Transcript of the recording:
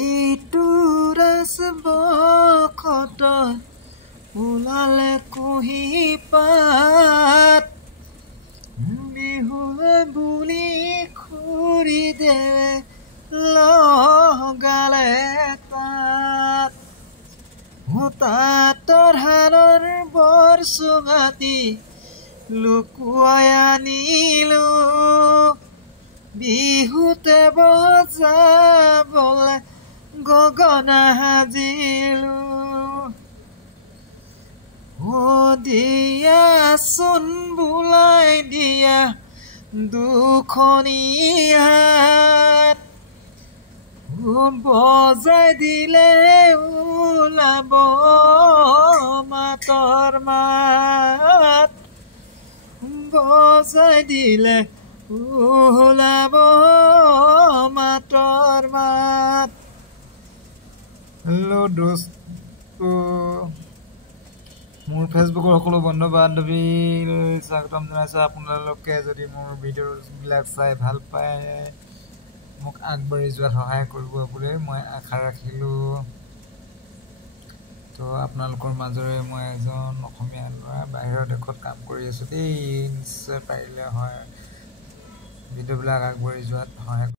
ঋতুৰাজ বখত ওলালে কুঁহি পাত বিহুৱে বুলি খুৰি দেৱে লগালে তাত তাঁতৰ হাৰৰ বৰ চুঙাতি লুকুৱাই আনিলো বিহুতে বজাবলে গগনা সাজিলো দিয়াচোন বোলাই দিয়া দুখনি হাত বজাই দিলে ওলাব মাতৰ মাত বজাই দিলে ওলাব মাতৰ মাত। হেল্ল' দোস্ত, মোৰ ফেচবুকৰ সকলো বন্ধু বান্ধৱীলৈ স্বাগতম জনাইছোঁ। আপোনালোকে যদি মোৰ ভিডিঅ'বিলাক চাই ভাল পায় মোক আগবাঢ়ি যোৱাত সহায় কৰিব বুলি মই আশা ৰাখিলোঁ। তো আপোনালোকৰ মাজৰে মই এজন অসমীয়া ল'ৰা বাহিৰৰ দেশত কাম কৰি আছোঁ দেই। নিশ্চয় পাৰিলে হয় ভিডিঅ'বিলাক আগবাঢ়ি যোৱাত সহায়